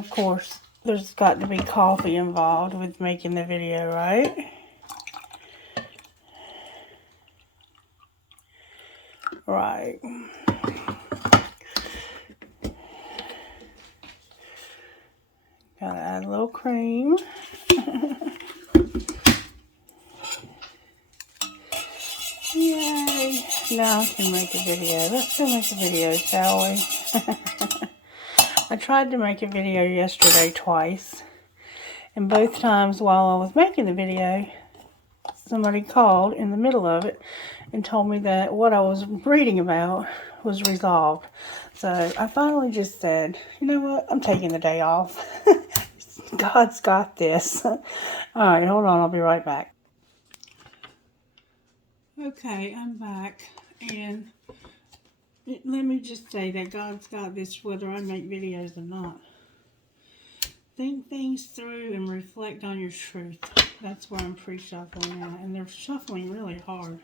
of course, there's got to be coffee involved with making the video, right? Right. Gotta add a little cream. Yay. Now I can make a video. Let's go make a video, shall we? I tried to make a video yesterday twice. And both times while I was making the video, somebody called in the middle of it and told me that what I was reading about was resolved. So I finally just said, you know what? I'm taking the day off. God's got this. Alright, hold on. I'll be right back. Okay, I'm back. And let me just say that God's got this whether I make videos or not. Think things through and reflect on your truth. That's where I'm pre-shuffling at. And they're shuffling really hard.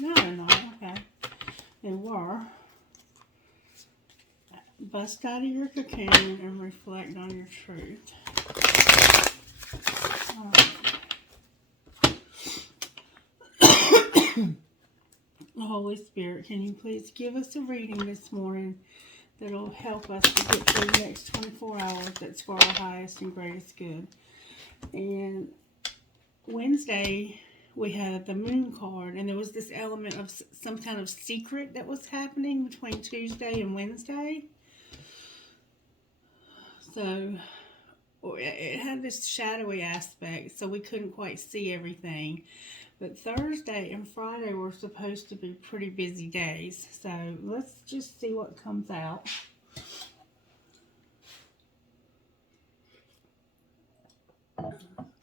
No, they're not. Okay. They were. Bust out of your cocoon and reflect on your truth. Holy Spirit, can you please give us a reading this morning that'll help us to get through the next 24 hours that's for our highest and greatest good. And Wednesday, we had the moon card, and there was this element of some kind of secret that was happening between Tuesday and Wednesday. So it had this shadowy aspect, so we couldn't quite see everything. But Thursday and Friday were supposed to be pretty busy days. So let's just see what comes out.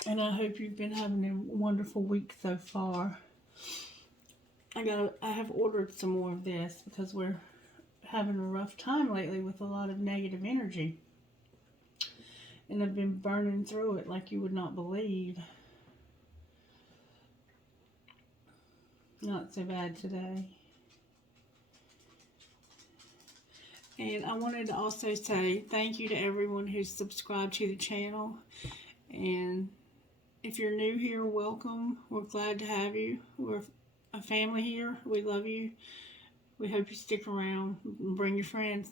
And I hope you've been having a wonderful week so far. I have ordered some more of this because we're having a rough time lately with a lot of negative energy. And I've been burning through it like you would not believe. Not so bad today. And I wanted to also say thank you to everyone who's subscribed to the channel. And if you're new here, welcome. We're glad to have you. We're a family here. We love you. We hope you stick around and bring your friends.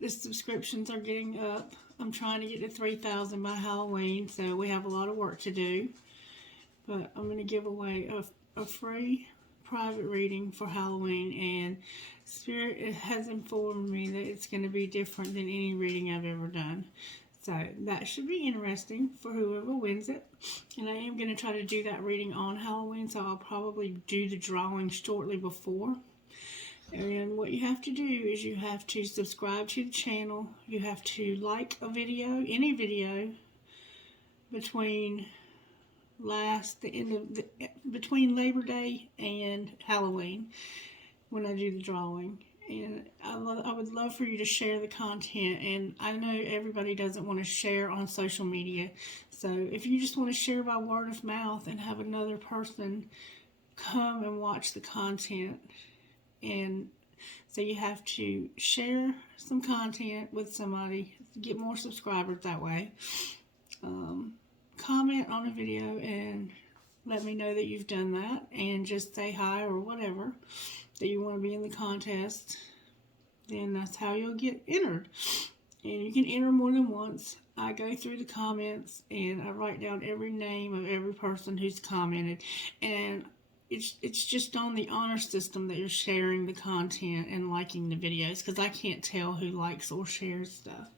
The subscriptions are getting up. I'm trying to get to 3,000 by Halloween, so we have a lot of work to do. But I'm going to give away a free private reading for Halloween, and Spirit has informed me that it's going to be different than any reading I've ever done. So that should be interesting for whoever wins it. And I am going to try to do that reading on Halloween, so I'll probably do the drawing shortly before. And what you have to do is you have to subscribe to the channel. You have to like a video, any video, between between Labor Day and Halloween when I do the drawing. And I would love for you to share the content. And I know everybody doesn't want to share on social media. So if you just want to share by word of mouth and have another person come and watch the content. And so you have to share some content with somebody, get more subscribers that way. Comment on a video and let me know that you've done that, and just say hi or whatever, that you want to be in the contest. Then that's how you'll get entered. And you can enter more than once. I go through the comments and I write down every name of every person who's commented, and it's just on the honor system that you're sharing the content and liking the videos, because I can't tell who likes or shares stuff.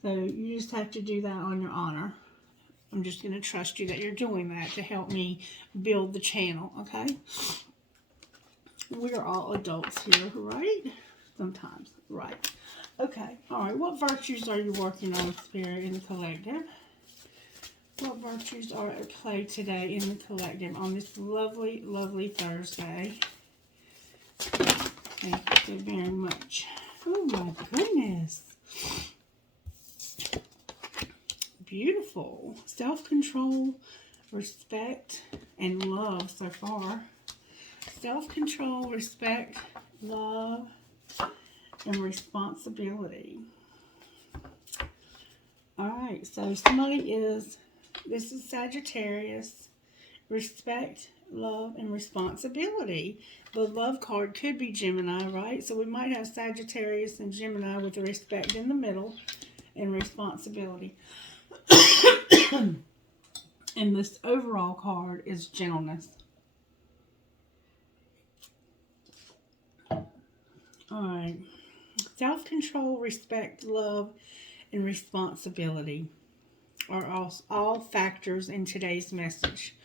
So you just have to do that on your honor. I'm just going to trust you that you're doing that to help me build the channel, okay? We're all adults here, right? Sometimes, right. Okay, all right. What virtues are you working on, Spirit, in the collective? What virtues are at play today in the collective on this lovely, lovely Thursday? Thank you very much. Oh, my goodness. Beautiful. Self-control, respect, and love so far. Self-control, respect, love, and responsibility. All right, so this is Sagittarius, respect, love, and responsibility. The love card could be Gemini, right? So we might have Sagittarius and Gemini with the respect in the middle and responsibility. And this overall card is gentleness. All right. Self-control, respect, love, and responsibility are all factors in today's message.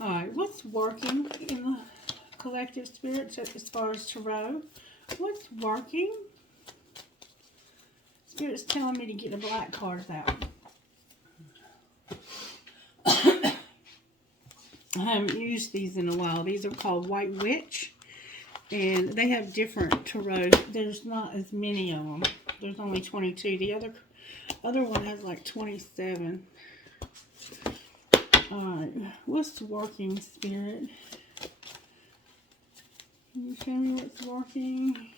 All right. What's working in the collective spirit as far as tarot? What's working? Spirit's telling me to get the black cards out. I haven't used these in a while. These are called White Witch, and they have different tarot. There's not as many of them. There's only 22. The other one has like 27. Alright, what's working, Spirit? Can you tell me what's working?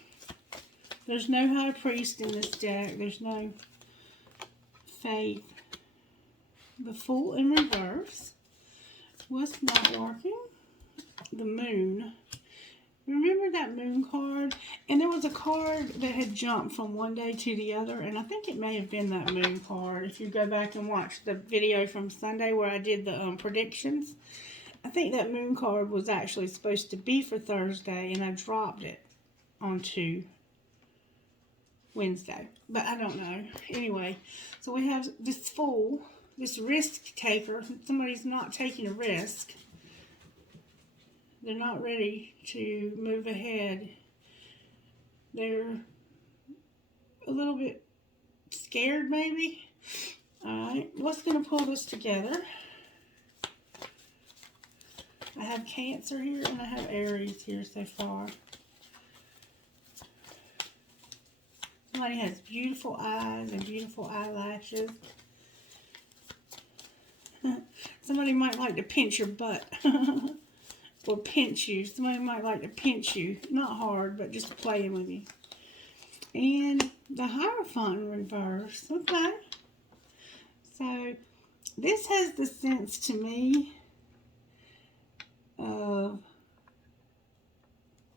There's no High Priest in this deck. There's no Faith. The Fool in reverse. What's not working? The Moon. Remember that Moon card? And there was a card that had jumped from one day to the other, and I think it may have been that Moon card. If you go back and watch the video from Sunday where I did the predictions, I think that Moon card was actually supposed to be for Thursday, and I dropped it onto Wednesday. But I don't know. Anyway, so we have this Fool, this risk taker. Somebody's not taking a risk. They're not ready to move ahead. They're a little bit scared, maybe. Alright, what's going to pull this together? I have Cancer here and I have Aries here so far. Somebody has beautiful eyes and beautiful eyelashes. Somebody might like to pinch your butt. Or pinch you. Somebody might like to pinch you. Not hard, but just playing with you. And the Hierophant in reverse. Okay. So, this has the sense to me of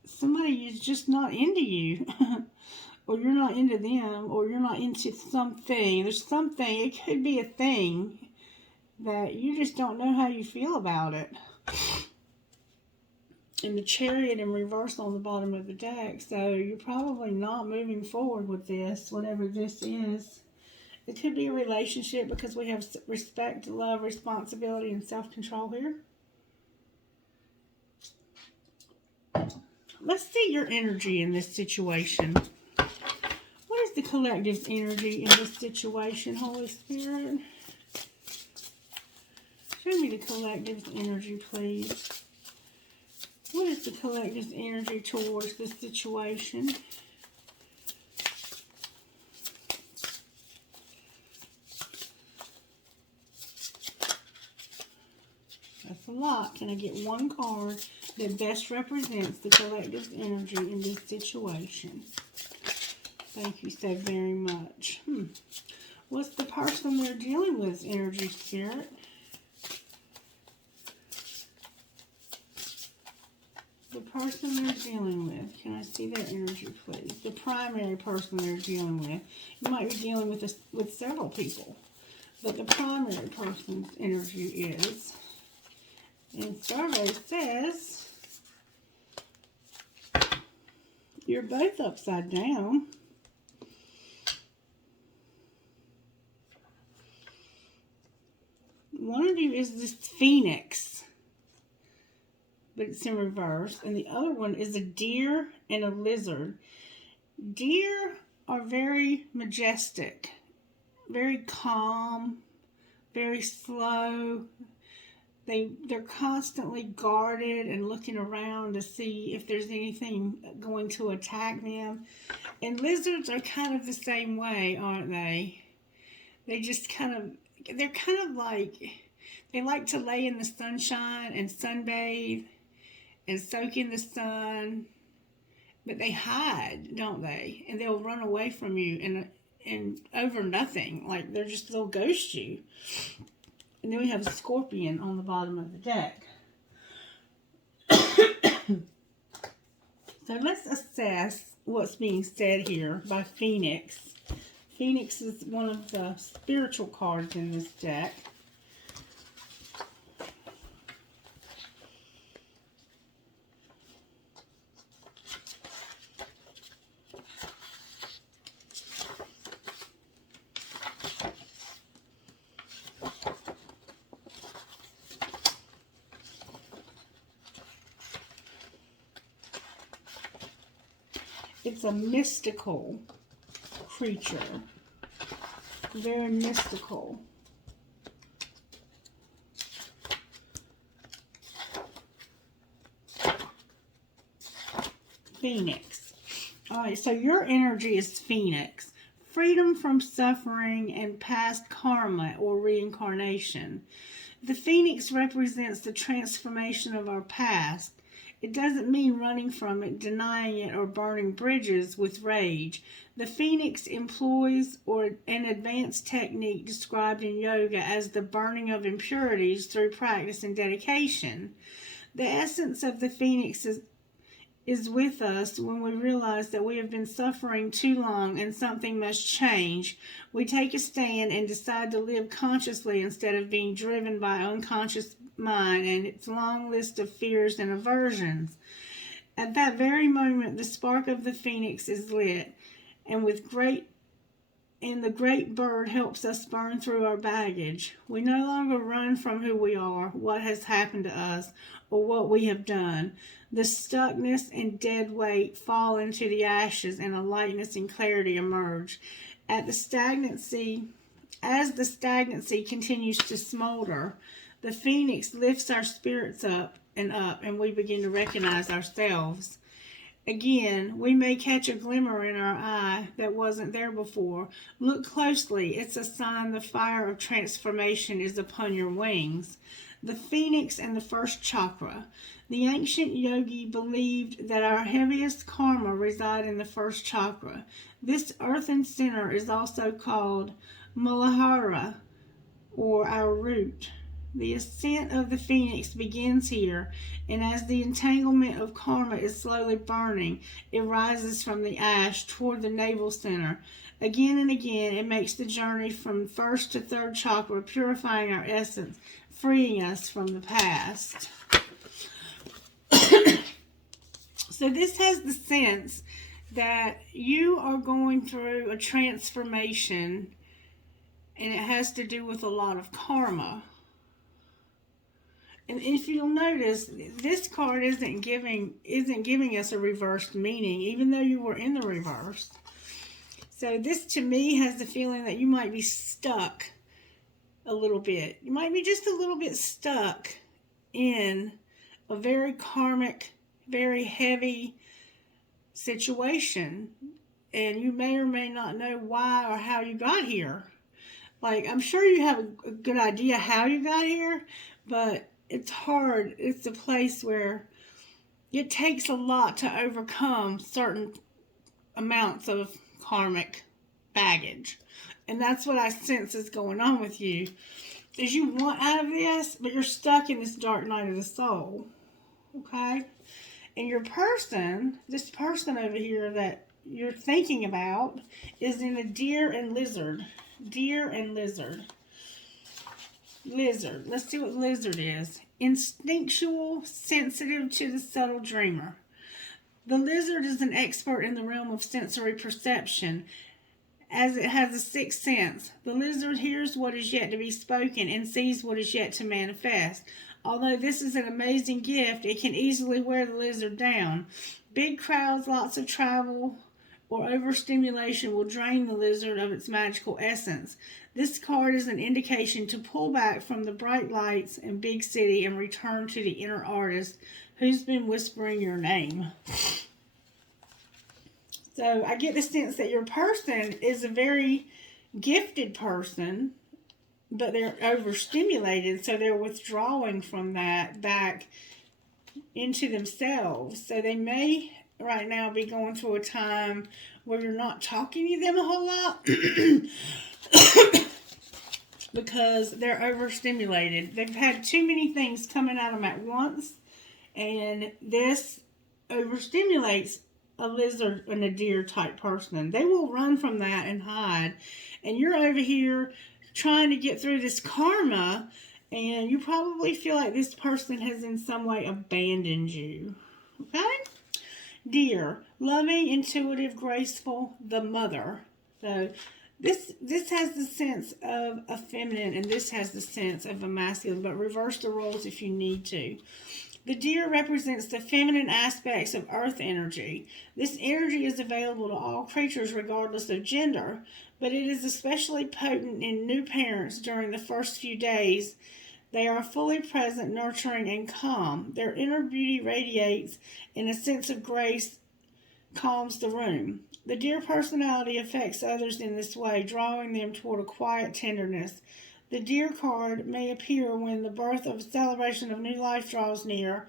somebody who's just not into you. Or you're not into them. Or you're not into something. There's something. It could be a thing that you just don't know how you feel about it. And the Chariot in reverse on the bottom of the deck. So you're probably not moving forward with this, whatever this is. It could be a relationship because we have respect, love, responsibility, and self-control here. Let's see your energy in this situation. What is the collective's energy in this situation, Holy Spirit? Show me the collective's energy, please. What is the collective's energy towards this situation? That's a lot. Can I get one card that best represents the collective's energy in this situation? Thank you so very much. What's the person they're dealing with, energy, Spirit? The person they're dealing with. Can I see their energy, please? The primary person they're dealing with. You might be dealing with several people. But the primary person's energy is. And survey says you're both upside down. One of you is this Phoenix, but it's in reverse. And the other one is a deer and a lizard. Deer are very majestic, very calm, very slow. They're constantly guarded and looking around to see if there's anything going to attack them. And lizards are kind of the same way, aren't they? They're kind of like, they like to lay in the sunshine and sunbathe and soak in the sun but they hide, don't they? And they'll run away from you and over nothing. Like, they'll ghost you. And then we have a scorpion on the bottom of the deck. So let's assess what's being said here by Phoenix. Phoenix is one of the spiritual cards in this deck. It's a mystical creature. Very mystical. Phoenix. Alright, so your energy is Phoenix. Freedom from suffering and past karma or reincarnation. The Phoenix represents the transformation of our past. It doesn't mean running from it, denying it, or burning bridges with rage. The Phoenix employs an advanced technique described in yoga as the burning of impurities through practice and dedication. The essence of the Phoenix is with us when we realize that we have been suffering too long and something must change. We take a stand and decide to live consciously instead of being driven by unconscious mind and its long list of fears and aversions. At that very moment, the spark of the Phoenix is lit, and the great bird helps us burn through our baggage. We no longer run from who we are, what has happened to us, or what we have done. The stuckness and dead weight fall into the ashes, and a lightness and clarity emerge. As the stagnancy continues to smolder, the Phoenix lifts our spirits up, and we begin to recognize ourselves. Again, we may catch a glimmer in our eye that wasn't there before. Look closely. It's a sign the fire of transformation is upon your wings. The Phoenix and the first chakra. The ancient yogi believed that our heaviest karma reside in the first chakra. This earthen center is also called Muladhara, or our root. The ascent of the Phoenix begins here, and as the entanglement of karma is slowly burning, it rises from the ash toward the navel center. Again and again, it makes the journey from first to third chakra, purifying our essence, freeing us from the past. So this has the sense that you are going through a transformation, and it has to do with a lot of karma. And if you'll notice, this card isn't giving us a reversed meaning, even though you were in the reverse. So this, to me, has the feeling that you might be stuck a little bit. You might be just a little bit stuck in a very karmic, very heavy situation. And you may or may not know why or how you got here. Like, I'm sure you have a good idea how you got here, but it's hard. It's a place where it takes a lot to overcome certain amounts of karmic baggage. And that's what I sense is going on with you. Is you want out of this, but you're stuck in this dark night of the soul. Okay? And this person over here that you're thinking about, is in a deer and lizard. Deer and lizard. Lizard. Let's see what lizard is. Instinctual, sensitive to the subtle dreamer. The lizard is an expert in the realm of sensory perception, as it has a sixth sense. The lizard hears what is yet to be spoken and sees what is yet to manifest. Although this is an amazing gift, it can easily wear the lizard down. Big crowds, lots of travel, or overstimulation will drain the lizard of its magical essence. This card is an indication to pull back from the bright lights and big city and return to the inner artist who's been whispering your name. So I get the sense that your person is a very gifted person, but they're overstimulated, so they're withdrawing from that back into themselves. So they may right now be going through a time where you're not talking to them a whole lot because they're overstimulated. They've had too many things coming at them at once, and this overstimulates a lizard and a deer type person. They will run from that and hide, and you're over here trying to get through this karma, and you probably feel like this person has in some way abandoned you. Okay? Deer, loving, intuitive, graceful, the mother. So this has the sense of a feminine, and this has the sense of a masculine, but reverse the roles if you need to. The deer represents the feminine aspects of earth energy. This energy is available to all creatures regardless of gender, but it is especially potent in new parents during the first few days. They are fully present, nurturing, and calm. Their inner beauty radiates, and a sense of grace calms the room. The deer personality affects others in this way, drawing them toward a quiet tenderness. The deer card may appear when the birth of a celebration of new life draws near,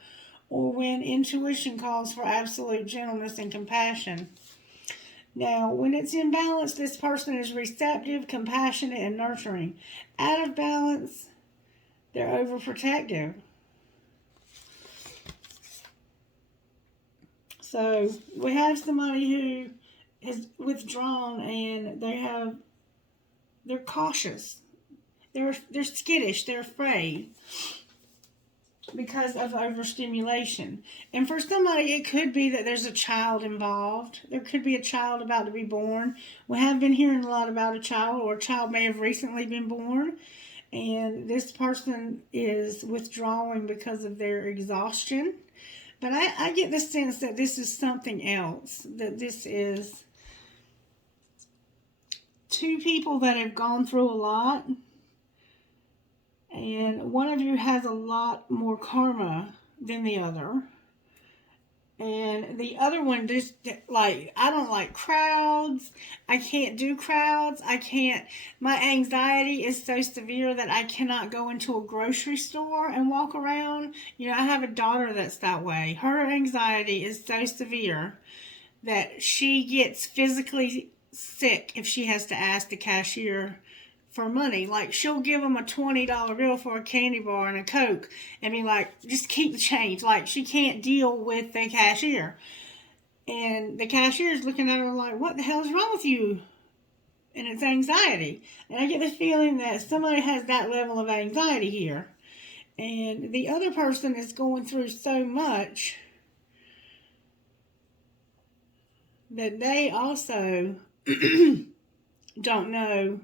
or when intuition calls for absolute gentleness and compassion. Now, when it's in balance, this person is receptive, compassionate, and nurturing. Out of balance, they're overprotective. So we have somebody who is withdrawn, and they're cautious. They're skittish. They're afraid because of overstimulation. And for somebody, it could be that there's a child involved. There could be a child about to be born. We have been hearing a lot about a child, or a child may have recently been born. And this person is withdrawing because of their exhaustion. But I get the sense that this is something else. That this is two people that have gone through a lot. And one of you has a lot more karma than the other. And the other one just, like, I don't like crowds. I can't do crowds. My anxiety is so severe that I cannot go into a grocery store and walk around. You know, I have a daughter that's that way. Her anxiety is so severe that she gets physically sick if she has to ask the cashier for money. Like, she'll give them a $20 bill for a candy bar and a Coke and be like, just keep the change. Like, she can't deal with the cashier. And the cashier's looking at her like, what the hell's wrong with you? And it's anxiety. And I get the feeling that somebody has that level of anxiety here. And the other person is going through so much that they also don't know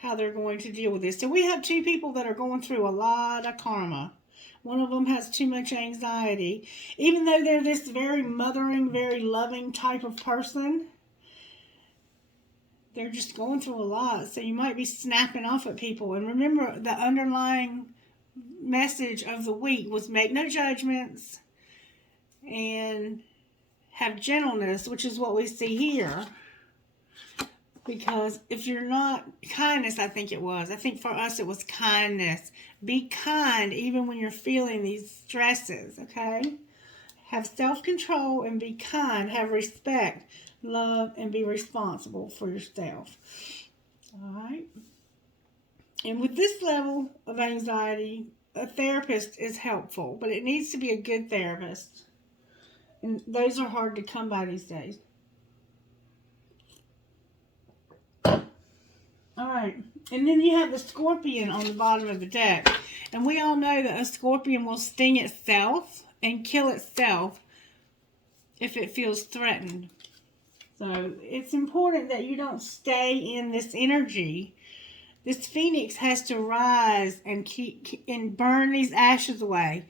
how they're going to deal with this. So we have two people that are going through a lot of karma. One of them has too much anxiety. Even though they're this very mothering, very loving type of person, they're just going through a lot. So you might be snapping off at people. And remember, the underlying message of the week was make no judgments and have gentleness, which is what we see here. Because if you're not, kindness, I think for us it was kindness. Be kind even when you're feeling these stresses, okay? Have self-control and be kind. Have respect, love, and be responsible for yourself. All right? And with this level of anxiety, a therapist is helpful, but it needs to be a good therapist. And those are hard to come by these days. Alright, and then you have the scorpion on the bottom of the deck. And we all know that a scorpion will sting itself and kill itself if it feels threatened. So it's important that you don't stay in this energy. This phoenix has to rise and burn these ashes away.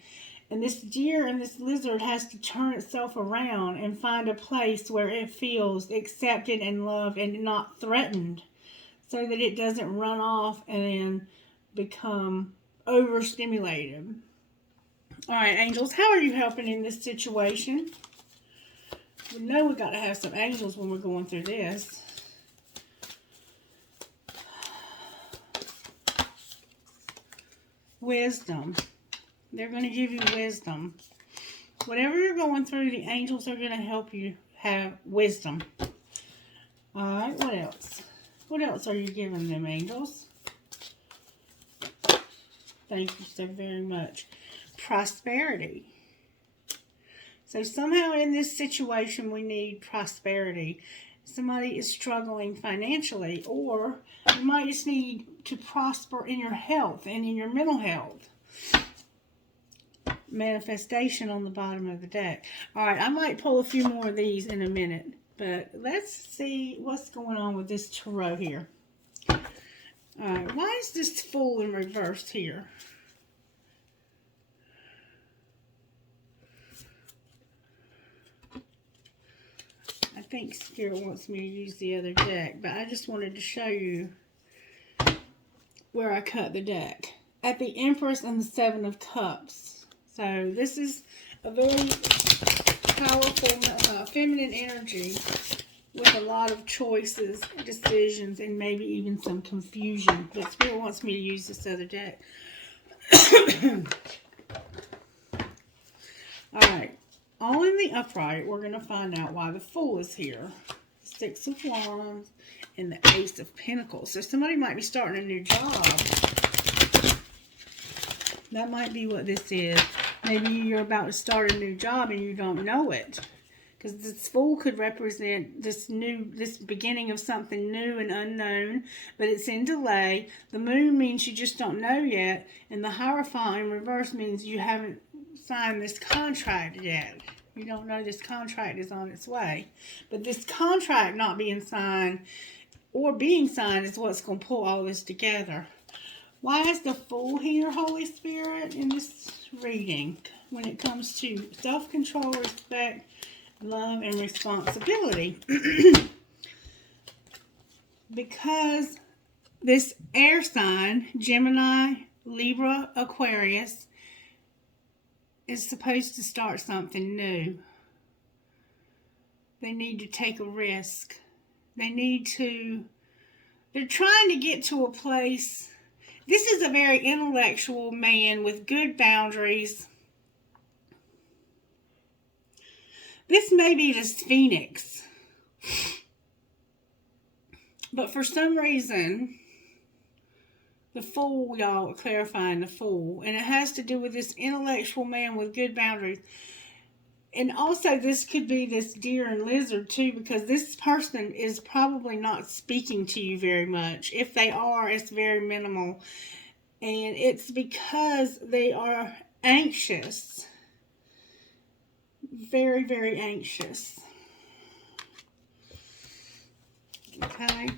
And this deer and this lizard has to turn itself around and find a place where it feels accepted and loved and not threatened, so that it doesn't run off and become overstimulated. All right, angels, how are you helping in this situation? We know we got to have some angels when we're going through this. Wisdom. They're going to give you wisdom. Whatever you're going through, the angels are going to help you have wisdom. Alright, what else? What else are you giving them, angels? Thank you so very much. Prosperity. So somehow in this situation we need prosperity. Somebody is struggling financially, or you might just need to prosper in your health and in your mental health. Manifestation on the bottom of the deck. Alright, I might pull a few more of these in a minute, but let's see what's going on with this tarot here. Alright, why is this Fool in reverse here? I think Spirit wants me to use the other deck, but I just wanted to show you where I cut the deck. At the Empress and the Seven of Cups. So this is a very powerful feminine energy with a lot of choices, decisions, and maybe even some confusion. But Spirit wants me to use this other deck. Alright, all in the upright, we're going to find out why the Fool is here. Six of Wands and the Ace of Pentacles. So somebody might be starting a new job. That might be what this is. Maybe you're about to start a new job and you don't know it. Because this Fool could represent this beginning of something new and unknown, but it's in delay. The Moon means you just don't know yet, and the Hierophant in reverse means you haven't signed this contract yet. You don't know this contract is on its way. But this contract not being signed or being signed is what's going to pull all this together. Why is the Fool here, Holy Spirit, in this reading when it comes to self-control, respect, love, and responsibility? Because this air sign, Gemini, Libra, Aquarius, is supposed to start something new. They need to take a risk. They're trying to get to a place. This is a very intellectual man with good boundaries. This may be this Phoenix. But for some reason, the Fool, y'all, clarifying the Fool. And it has to do with this intellectual man with good boundaries. And also this could be this Deer and Lizard too, because this person is probably not speaking to you very much. If they are, it's very minimal. And it's because they are anxious. Very, very anxious. Okay.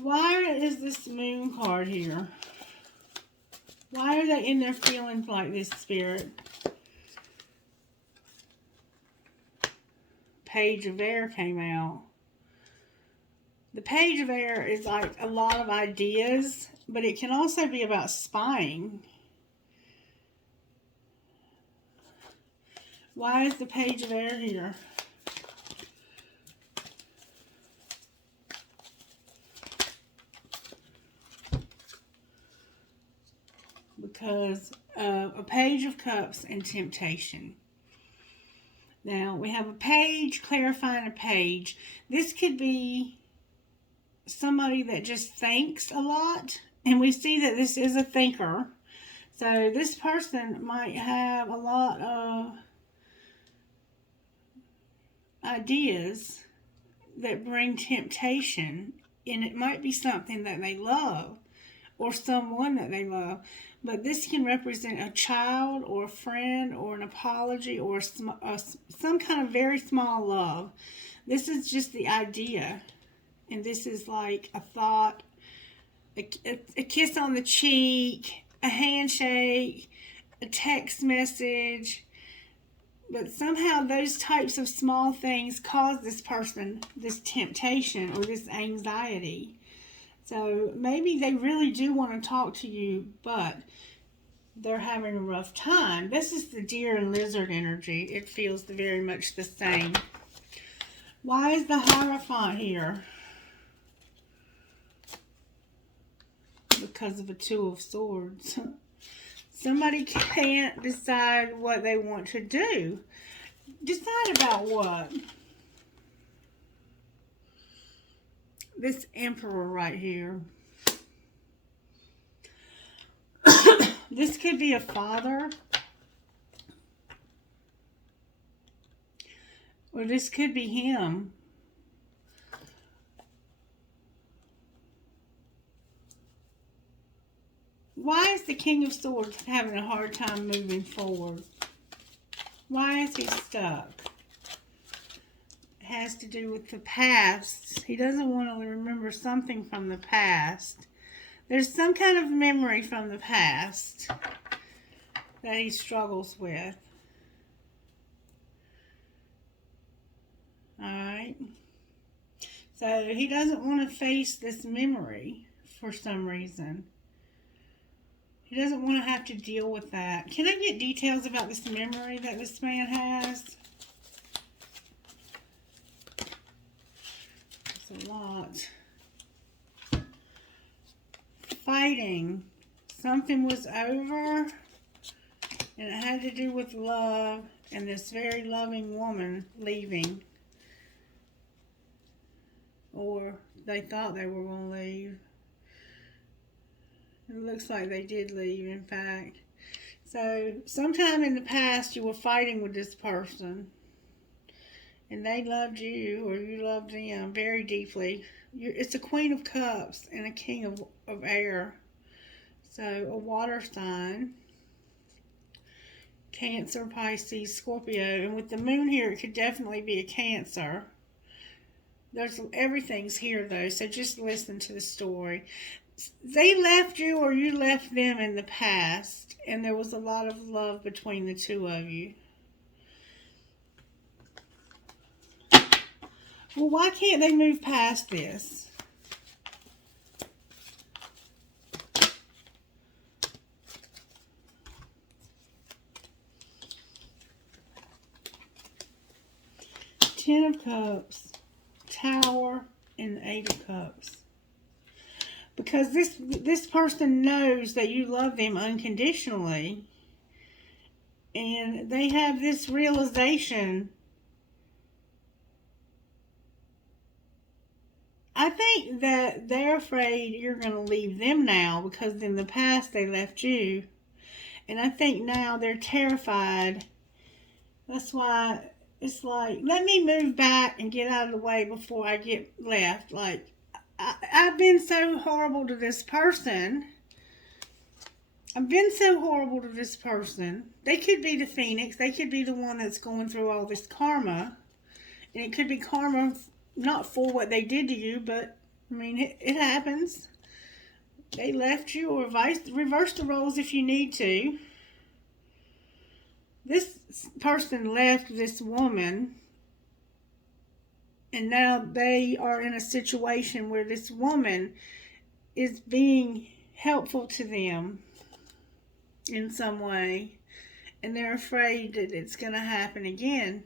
Why is this Moon card here? Why are they in their feelings like this, Spirit? Page of Air came out. The Page of Air is like a lot of ideas, but it can also be about spying. Why is the Page of Air here? Because of a Page of Cups and temptation. Now, we have a page clarifying a page. This could be somebody that just thinks a lot. And we see that this is a thinker. So this person might have a lot of ideas that bring temptation. And it might be something that they love or someone that they love. But this can represent a child or a friend or an apology or some kind of very small love. This is just the idea. And this is like a thought, a kiss on the cheek, a handshake, a text message. But somehow those types of small things cause this person this temptation or this anxiety. So maybe they really do want to talk to you, but they're having a rough time. This is the Deer and Lizard energy. It feels very much the same. Why is the Hierophant here? Because of a Two of Swords. Somebody can't decide what they want to do. Decide about what? This Emperor right here. This could be a father. Or this could be him. Why is the King of Swords having a hard time moving forward? Why is he stuck? It has to do with the past. He doesn't want to remember something from the past. There's some kind of memory from the past that he struggles with. Alright. So he doesn't want to face this memory for some reason. He doesn't want to have to deal with that. Can I get details about this memory that this man has? It's a lot. Fighting. Something was over, and it had to do with love and this very loving woman leaving. Or they thought they were going to leave. It looks like they did leave, in fact. So, sometime in the past, you were fighting with this person. And they loved you, or you loved them very deeply. It's a Queen of Cups and a King of Air. So, a water sign. Cancer, Pisces, Scorpio. And with the moon here, it could definitely be a Cancer. Everything's here, though, so just listen to the story. They left you or you left them in the past, and there was a lot of love between the two of you. Well, why can't they move past this? Ten of Cups, Tower, and the Eight of Cups. Because this person knows that you love them unconditionally. And they have this realization. I think that they're afraid you're going to leave them now because in the past they left you. And I think now they're terrified. That's why it's like, let me move back and get out of the way before I get left. Like, I've been so horrible to this person. I've been so horrible to this person. They could be the Phoenix. They could be the one that's going through all this karma. And it could be karma not for what they did to you, but, I mean, it happens. They left you, or reverse the roles if you need to. This person left this woman, and now they are in a situation where this woman is being helpful to them in some way. And they're afraid that it's going to happen again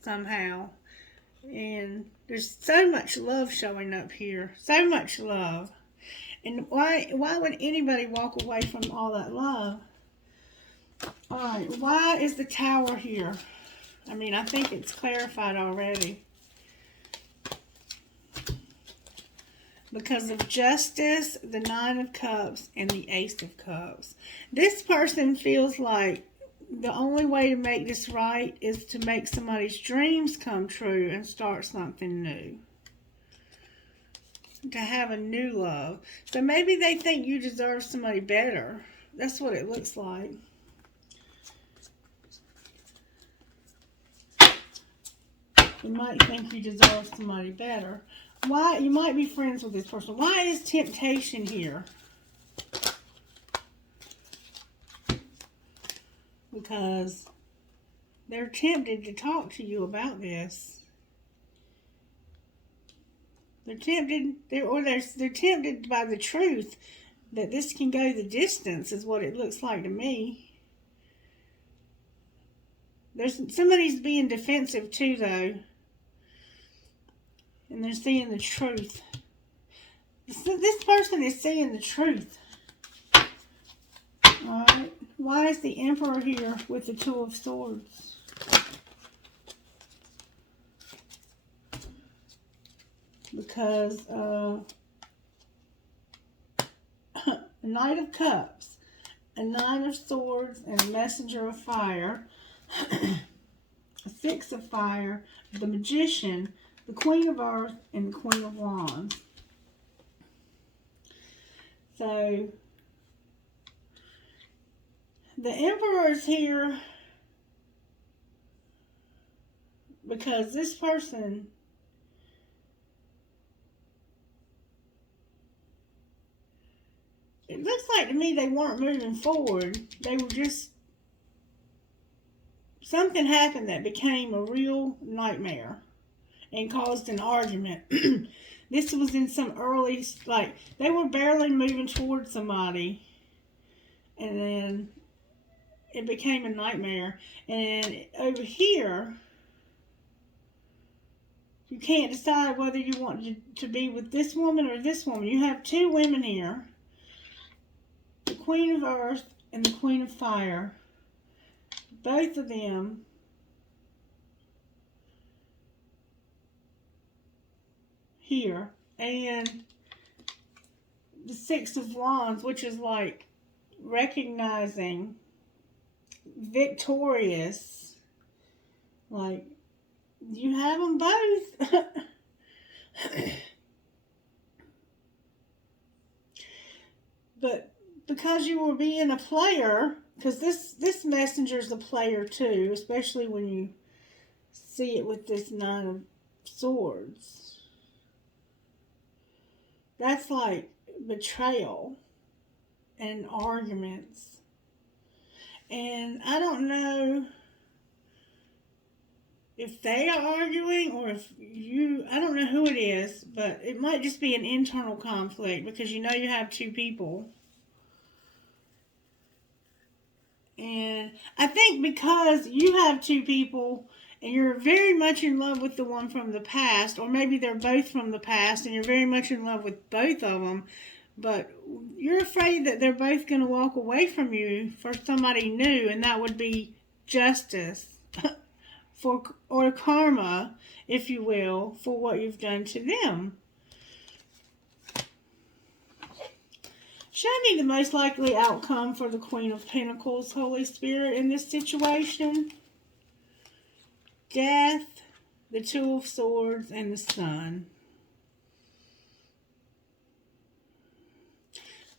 somehow. And there's so much love showing up here. So much love. And why would anybody walk away from all that love? Alright, why is the Tower here? I mean, I think it's clarified already. Because of Justice, the Nine of Cups, and the Ace of Cups. This person feels like the only way to make this right is to make somebody's dreams come true and start something new. To have a new love. So maybe they think you deserve somebody better. That's what it looks like. You might think you deserve somebody better. Why? You might be friends with this person. Why is temptation here? Because they're tempted to talk to you about this. They're tempted, they're tempted by the truth that this can go the distance, is what it looks like to me. Somebody's being defensive too, though. And they're seeing the truth. This person is seeing the truth. Alright. Why is the Emperor here with the Two of Swords? because a Knight of Cups, a Nine of Swords, and a Messenger of Fire, a Six of Fire, the Magician, the Queen of Earth, and the Queen of Wands. So, the Emperor is here because this person it looks like to me they weren't moving forward. They were just, something happened that became a real nightmare and caused an argument. This was in some early, like, they were barely moving towards somebody, and then it became a nightmare. And over here, you can't decide whether you want to be with this woman or this woman. You have two women here, the Queen of Earth and the Queen of Fire. Both of them here. And the Six of Wands, which is like recognizing, victorious. Like, you have them both. But because you were being a player, because this messenger's a player too, especially when you see it with this Nine of Swords. That's like betrayal and arguments. And I don't know if they are arguing or if I don't know who it is, but it might just be an internal conflict because you know you have two people. And I think because you have two people and you're very much in love with the one from the past, or maybe they're both from the past and you're very much in love with both of them, but you're afraid that they're both going to walk away from you for somebody new, and that would be justice or karma, if you will, for what you've done to them. Show me the most likely outcome for the Queen of Pentacles, Holy Spirit, in this situation. Death, the Two of Swords, and the Sun.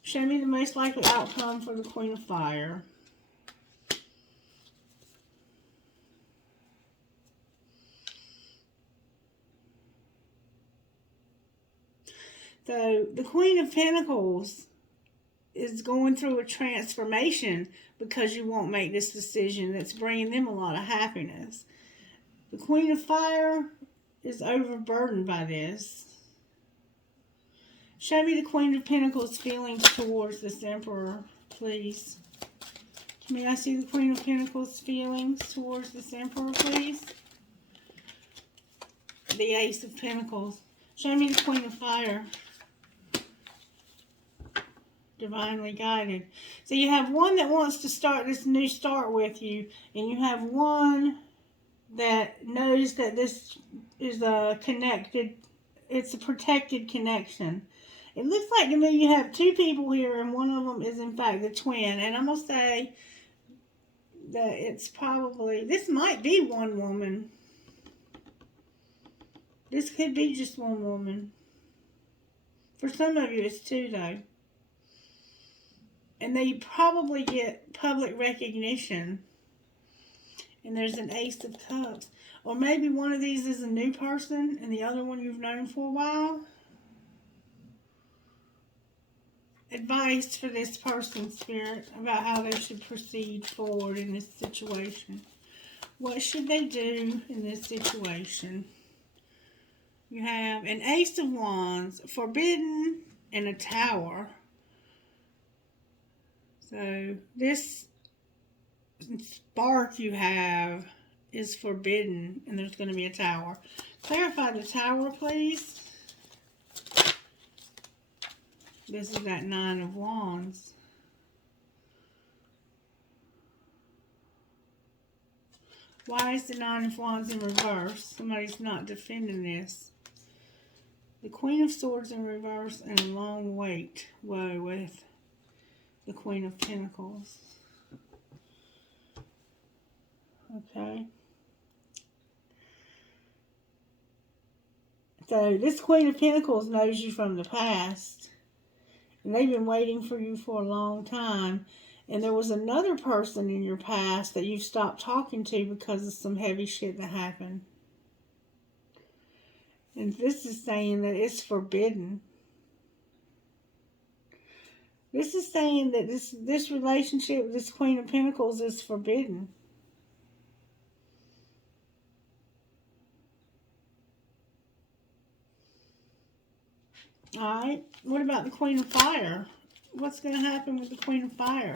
Show me the most likely outcome for the Queen of Fire. So, the Queen of Pentacles is going through a transformation because you won't make this decision that's bringing them a lot of happiness. The Queen of Fire is overburdened by this. Show me the Queen of Pentacles' feelings towards this Emperor, please. May I see the Queen of Pentacles' feelings towards this Emperor, please? The Ace of Pentacles. Show me the Queen of Fire. Divinely guided. So you have one that wants to start this new start with you, and you have one that knows that this is a connected, it's a protected connection. It looks like to me you have two people here, and one of them is in fact the twin. And I'm going to say that it's probably, this might be one woman. This could be just one woman. For some of you it's two though. And they probably get public recognition. And there's an Ace of Cups. Or maybe one of these is a new person and the other one you've known for a while. Advice for this person, Spirit, about how they should proceed forward in this situation. What should they do in this situation? You have an Ace of Wands, Forbidden, and a Tower. So this spark you have is forbidden, and there's going to be a Tower. Clarify the Tower, please. This is that Nine of Wands. Why is the Nine of Wands in reverse? Somebody's not defending this. The Queen of Swords in reverse and a long wait. Whoa, with the Queen of Pentacles. Okay. So this Queen of Pentacles knows you from the past. And they've been waiting for you for a long time. And there was another person in your past that you've stopped talking to because of some heavy shit that happened. And this is saying that it's forbidden. This is saying that this relationship with this Queen of Pentacles is forbidden. Alright, what about the Queen of Fire? What's going to happen with the Queen of Fire?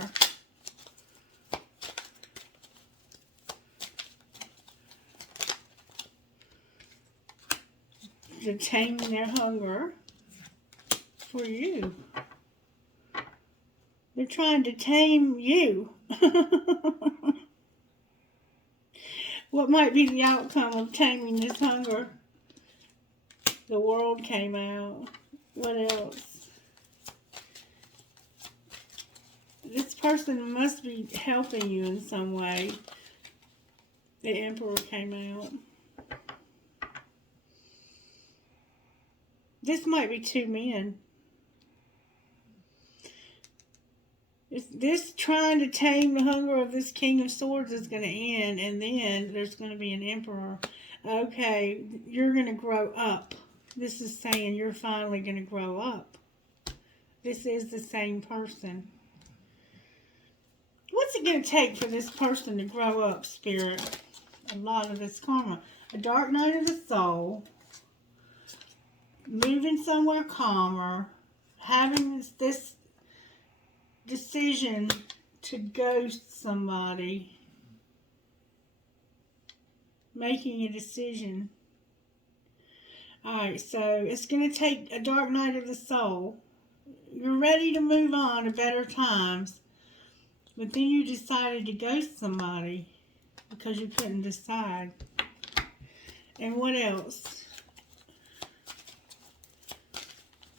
They're taming their hunger for you. They're trying to tame you. What might be the outcome of taming this hunger? The World came out. What else? This person must be helping you in some way. The Emperor came out. This might be two men. This trying to tame the hunger of this King of Swords is going to end, and then there's going to be an Emperor. Okay, you're going to grow up. This is saying you're finally going to grow up. This is the same person. What's it going to take for this person to grow up, Spirit? A lot of this karma. A dark night of the soul. Moving somewhere calmer. Having this decision to ghost somebody. Making a decision. Alright, so it's going to take a dark night of the soul. You're ready to move on to better times. But then you decided to ghost somebody because you couldn't decide. And what else?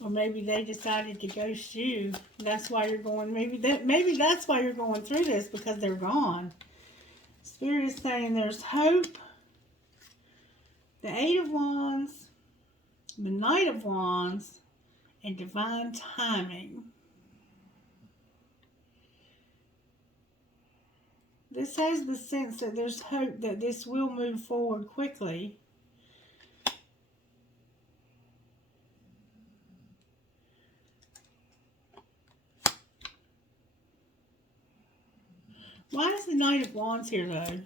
Or maybe they decided to ghost you. That's why you're going, maybe that's why you're going through this, because they're gone. Spirit is saying there's hope. The Eight of Wands, the Knight of Wands, and divine timing. This has the sense that there's hope that this will move forward quickly. Why is the Knight of Wands here, though?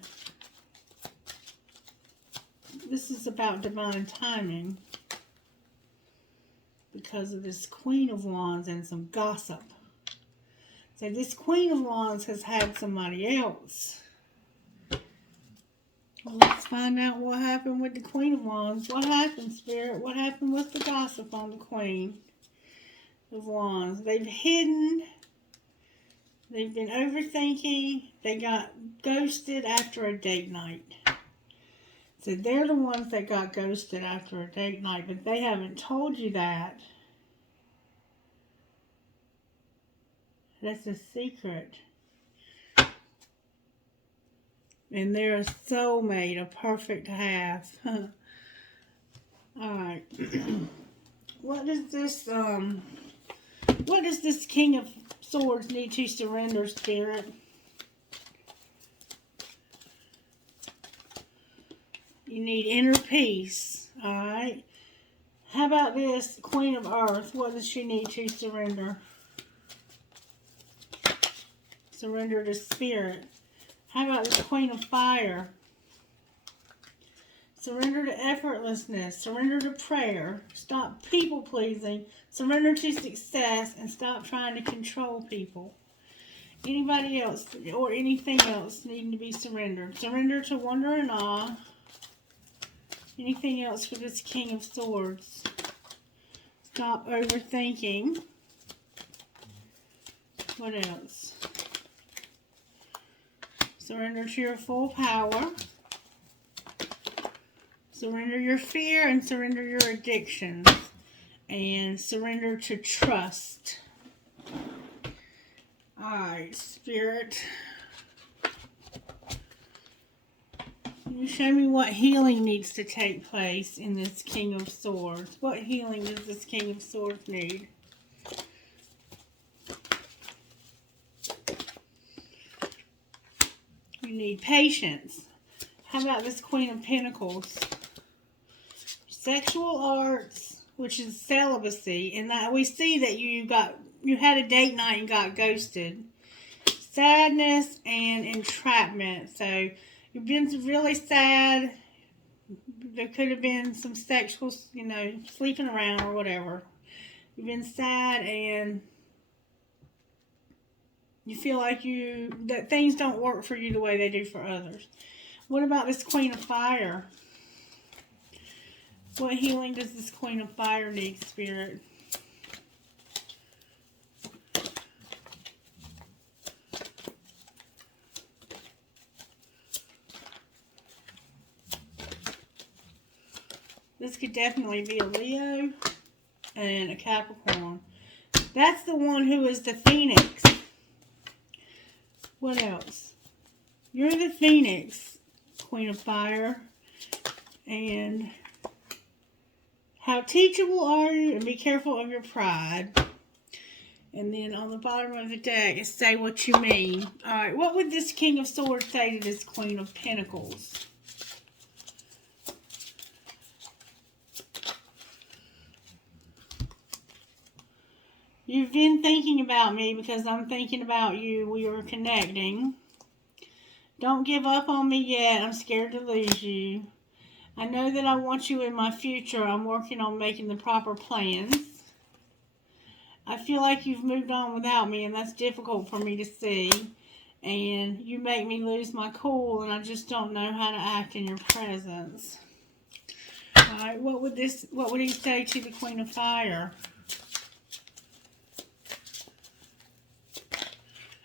This is about divine timing. Because of this Queen of Wands and some gossip. So this Queen of Wands has had somebody else. Well, let's find out what happened with the Queen of Wands. What happened, Spirit? What happened with the gossip on the Queen of Wands? They've hidden. They've been overthinking. They got ghosted after a date night. So they're the ones that got ghosted after a date night, but they haven't told you that. That's a secret. And they're a soulmate, a perfect half. Alright. What does this King of Swords need to surrender, Spirit? You need inner peace. Alright. How about this Queen of Earth? What does she need to surrender? Surrender to Spirit. How about the Queen of Fire? Surrender to effortlessness. Surrender to prayer. Stop people pleasing. Surrender to success and stop trying to control people. Anybody else or anything else needing to be surrendered. Surrender to wonder and awe. Anything else for this King of Swords? Stop overthinking. What else? Surrender to your full power. Surrender your fear and surrender your addictions. and surrender to trust. Alright, Spirit. You show me what healing needs to take place in this King of Swords. What healing does this King of Swords need? You need patience. How about this Queen of Pentacles? Sexual arts, which is celibacy, and that we see that you had a date night and got ghosted. Sadness and entrapment. So you've been really sad. There could have been some sexual, sleeping around or whatever. You've been sad and you feel like that things don't work for you the way they do for others. What about this Queen of Fire? What healing does this Queen of Fire need, Spirit? This could definitely be a Leo and a Capricorn. That's the one who is the Phoenix. What else? You're the Phoenix, Queen of Fire. And how teachable are you? And be careful of your pride. And then on the bottom of the deck, it's say what you mean. Alright, what would this King of Swords say to this Queen of Pentacles? You've been thinking about me because I'm thinking about you. We are connecting. Don't give up on me yet. I'm scared to lose you. I know that I want you in my future. I'm working on making the proper plans. I feel like you've moved on without me, and that's difficult for me to see. And you make me lose my cool, and I just don't know how to act in your presence. Alright, what would he say to the Queen of Fire?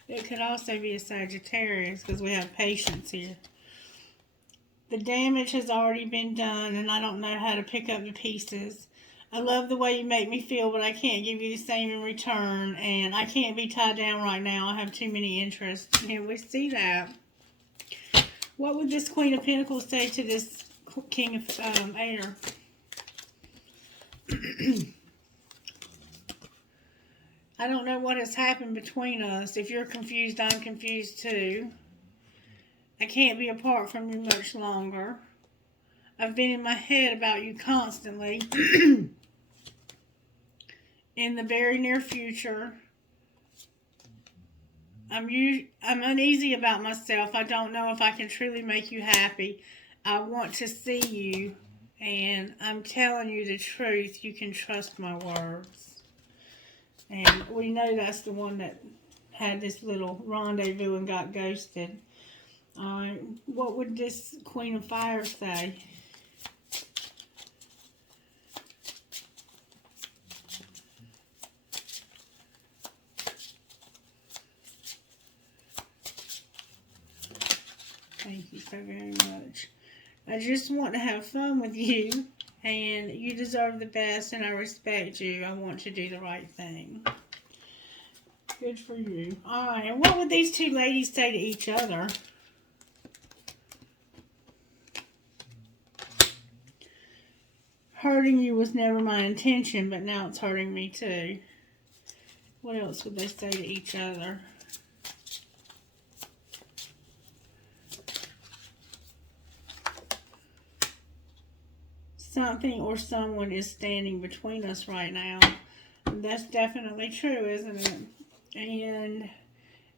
It could also be a Sagittarius because we have patience here. The damage has already been done and I don't know how to pick up the pieces. I love the way you make me feel, but I can't give you the same in return. And I can't be tied down right now. I have too many interests. And we see that. What would this Queen of Pentacles say to this King of Air? I don't know what has happened between us. If you're confused, I'm confused too. I can't be apart from you much longer. I've been in my head about you constantly. In the very near future, I'm uneasy about myself. I don't know if I can truly make you happy. I want to see you, and I'm telling you the truth. You can trust my words. And we know that's the one that had this little rendezvous and got ghosted. What would this Queen of Fire say? Thank you so very much. I just want to have fun with you. And you deserve the best, and I respect you. I want to do the right thing. Good for you. Alright, and what would these two ladies say to each other? Hurting you was never my intention, but now it's hurting me too. What else would they say to each other? Something or someone is standing between us right now. That's definitely true, isn't it? And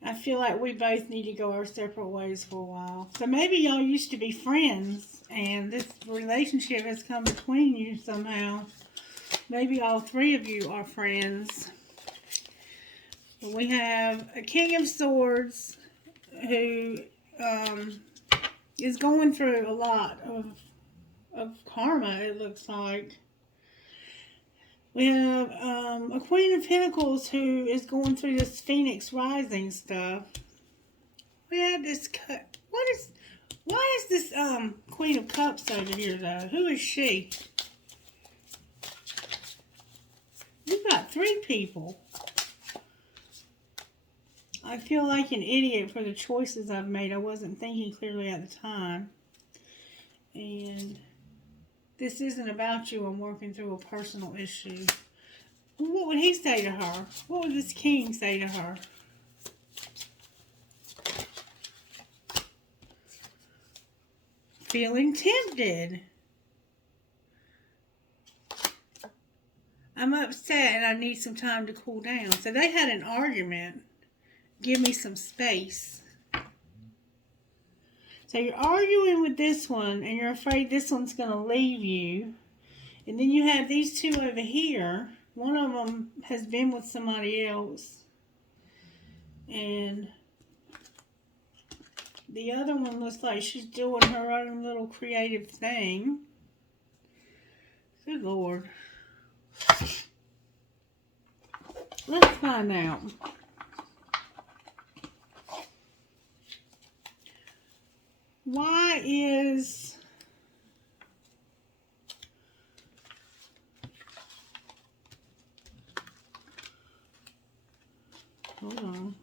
I feel like we both need to go our separate ways for a while. So maybe y'all used to be friends, and this relationship has come between you somehow. Maybe all three of you are friends. But we have a King of Swords who is going through a lot of karma, it looks like. We have a Queen of Pentacles who is going through this Phoenix Rising stuff. We have this why is this Queen of Cups over here though? Who is she? You've got 3 people. I feel like an idiot for the choices I've made. I wasn't thinking clearly at the time. And this isn't about you. I'm working through a personal issue. What would he say to her? What would this king say to her? Feeling tempted. I'm upset and I need some time to cool down. So they had an argument. Give me some space. So you're arguing with this one and you're afraid this one's going to leave you. And then you have these 2 over here. One of them has been with somebody else. And the other one looks like she's doing her own little creative thing. Good Lord. Let's find out. Why is... Hold on.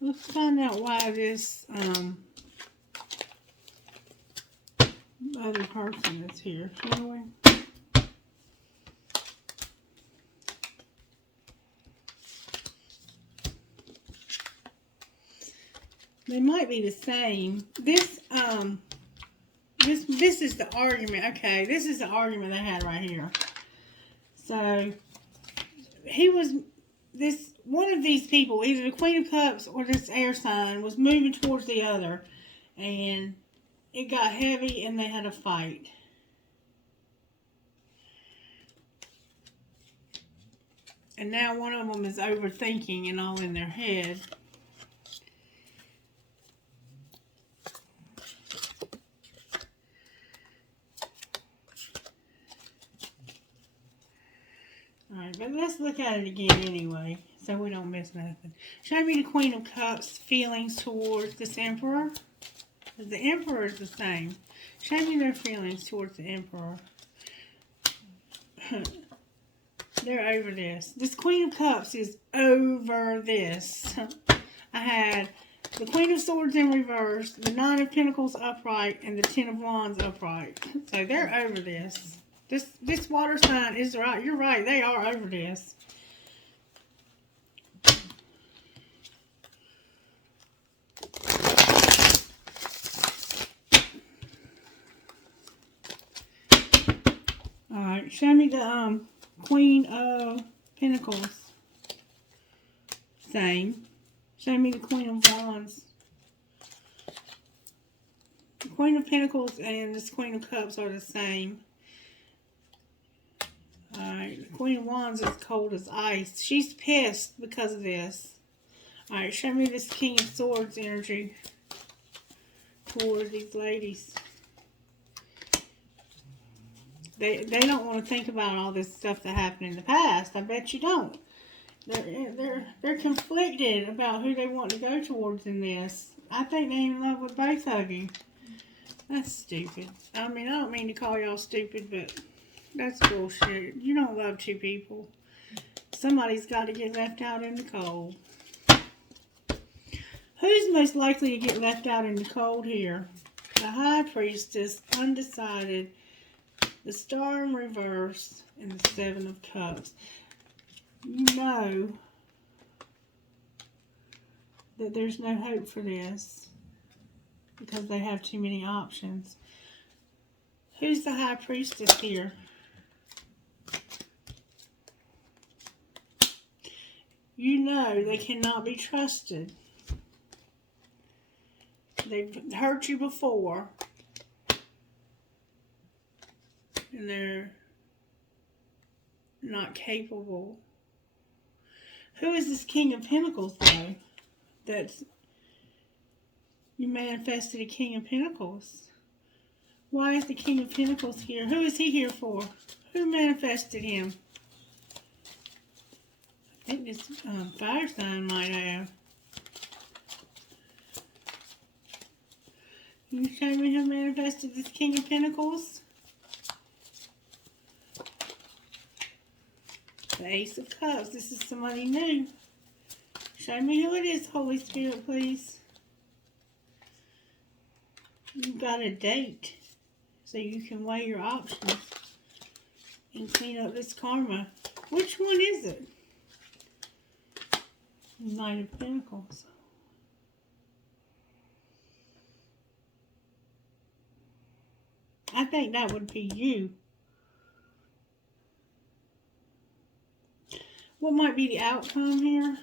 Let's find out why this other person is here, shall we? They might be the same. This is the argument. Okay, this is the argument they had right here. So he was one of these people, either the Queen of Cups or this air sign, was moving towards the other, and it got heavy and they had a fight. And now one of them is overthinking and all in their head. Alright, but let's look at it again anyway, so we don't miss nothing. Show me the Queen of Cups' feelings towards this Emperor. The Emperor is the same. Show me their feelings towards the Emperor. They're over this. This Queen of Cups is over this. I had the Queen of Swords in reverse, the 9 of Pentacles upright, and the 10 of Wands upright. So they're over this. This water sign is right. You're right. They are over this. Alright, show me the Queen of Pentacles. Same. Show me the Queen of Wands. The Queen of Pentacles and this Queen of Cups are the same. Alright, the Queen of Wands is cold as ice. She's pissed because of this. Alright, show me this King of Swords energy towards these ladies. They don't want to think about all this stuff that happened in the past. I bet you don't. They're conflicted about who they want to go towards in this. I think they're in love with both of you. That's stupid. I mean, I don't mean to call y'all stupid, but that's bullshit. You don't love 2 people. Somebody's got to get left out in the cold. Who's most likely to get left out in the cold here? The High Priestess, undecided, the Star in reverse, and the 7 of Cups. You know that there's no hope for this because they have too many options. Who's the High Priestess here? You know they cannot be trusted. They've hurt you before. And they're not capable. Who is this King of Pentacles, though? That's... You manifested a King of Pentacles. Why is the King of Pentacles here? Who is he here for? Who manifested him? I think this fire sign might have. Can you show me who manifested this King of Pentacles? The Ace of Cups. This is somebody new. Show me who it is, Holy Spirit, please. You've got a date, so you can weigh your options and clean up this karma. Which one is it? Knight of Pentacles. I think that would be you. What might be the outcome here?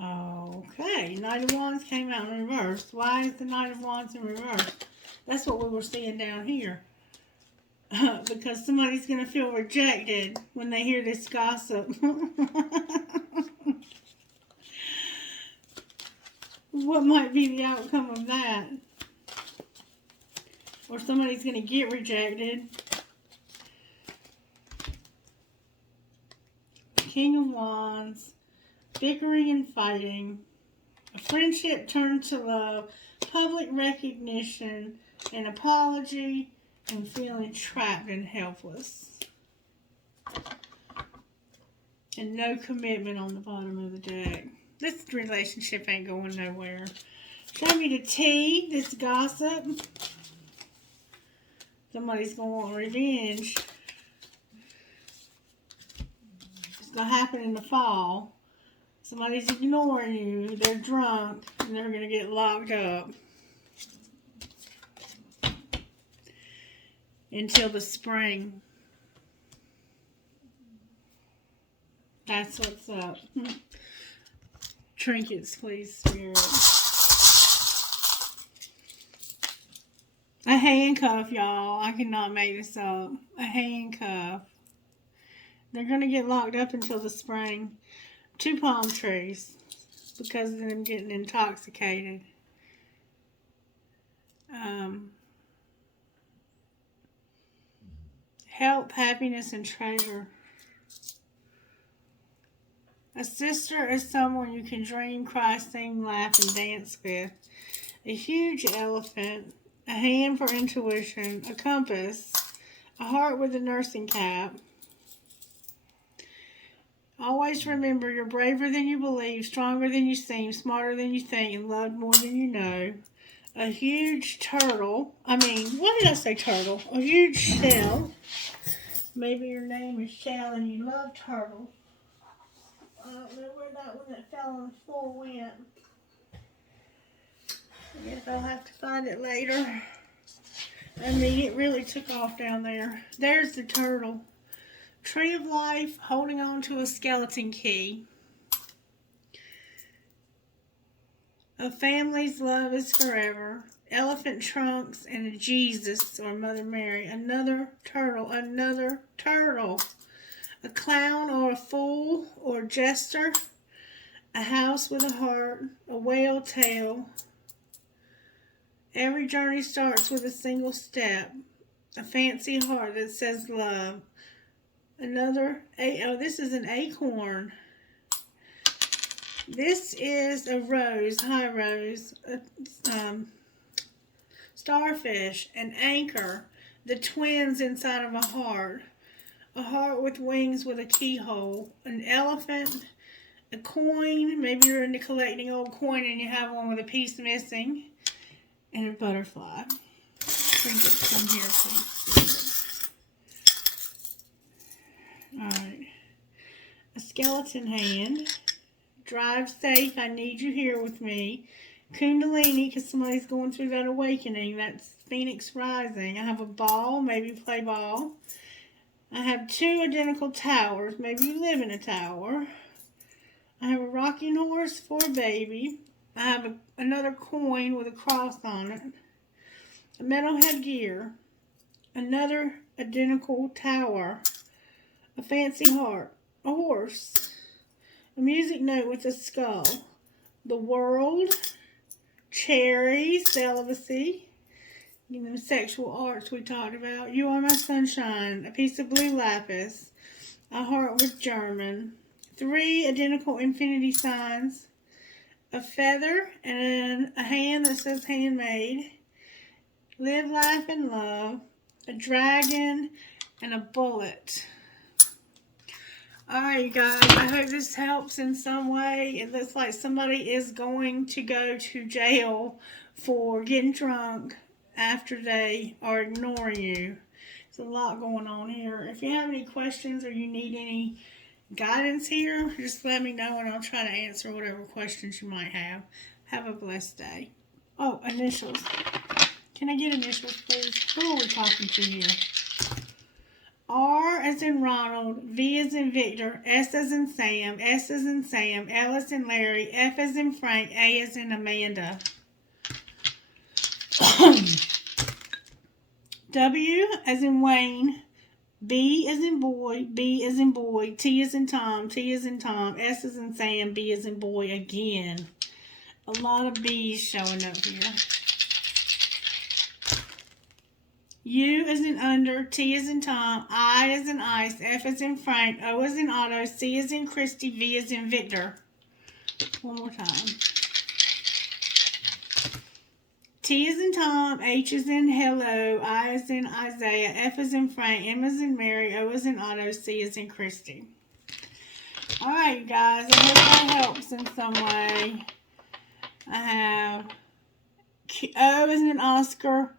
Okay, Knight of Wands came out in reverse. Why is the Knight of Wands in reverse? That's what we were seeing down here. Because somebody's going to feel rejected when they hear this gossip. What might be the outcome of that? Or somebody's going to get rejected. King of Wands. Bickering and fighting. A friendship turned to love. Public recognition. An apology. And feeling trapped and helpless. And no commitment on the bottom of the deck. This relationship ain't going nowhere. Show me the tea, this gossip. Somebody's going to want revenge. It's going to happen in the fall. Somebody's ignoring you. They're drunk. And they're going to get locked up. Until the spring. That's what's up. Trinkets, please, Spirit. A handcuff, y'all. I cannot make this up. A handcuff. They're going to get locked up until the spring. 2 palm trees. Because of them getting intoxicated. Health, happiness, and treasure. A sister is someone you can dream, cry, sing, laugh, and dance with. A huge elephant. A hand for intuition. A compass. A heart with a nursing cap. Always remember you're braver than you believe, stronger than you seem, smarter than you think, and loved more than you know. A huge turtle. What did I say, turtle? A huge shell. Maybe your name is Shell and you love turtles. I don't know where that one that fell on the floor went. I guess I'll have to find it later. It really took off down there. There's the turtle. Tree of life, holding on to a skeleton key. A family's love is forever. Elephant trunks and a Jesus or Mother Mary. Another turtle. Another turtle. A clown or a fool or jester. A house with a heart. A whale tail. Every journey starts with a single step. A fancy heart that says love. This is an acorn. This is a rose, high rose, starfish, an anchor, the twins inside of a heart with wings with a keyhole, an elephant, a coin, maybe you're into collecting old coin and you have one with a piece missing, and a butterfly. Bring it from here, please. Alright. A skeleton hand. Drive safe. I need you here with me. Kundalini, because somebody's going through that awakening. That's Phoenix rising. I have a ball. Maybe play ball. I have 2 identical towers. Maybe you live in a tower. I have a rocking horse for a baby. I have another coin with a cross on it. A metal headgear. Another identical tower. A fancy heart. A horse. A music note with a skull. The world. Cherries. Celibacy. You know, sexual arts we talked about. You are my sunshine. A piece of blue lapis. A heart with German. 3 identical infinity signs. A feather and a hand that says handmade. Live, life, and love. A dragon and a bullet. Alright, you guys, I hope this helps in some way. It looks like somebody is going to go to jail for getting drunk after they are ignoring you. There's a lot going on here. If you have any questions or you need any guidance here, just let me know and I'll try to answer whatever questions you might have. Have a blessed day. Oh, initials. Can I get initials, please? Who are we talking to here? R as in Ronald, V as in Victor, S as in Sam, S as in Sam, L as in Larry, F as in Frank, A as in Amanda. W as in Wayne, B as in boy, B as in boy, T as in Tom, T as in Tom, S as in Sam, B as in boy again. A lot of B's showing up here. U as in under, T as in Tom, I as in ice, F as in Frank, O as in Otto, C as in Christie, V as in Victor. One more time. T as in Tom, H as in hello, I as in Isaiah, F as in Frank, M as in Mary, O as in Otto, C as in Christie. Alright, guys, I hope that helps in some way. I have O as in Oscar,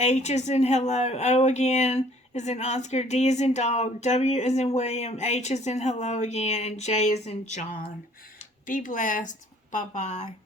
H as in hello, O again is in Oscar, D as in dog, W as in William, H as in hello again, and J as in John. Be blessed. Bye-bye.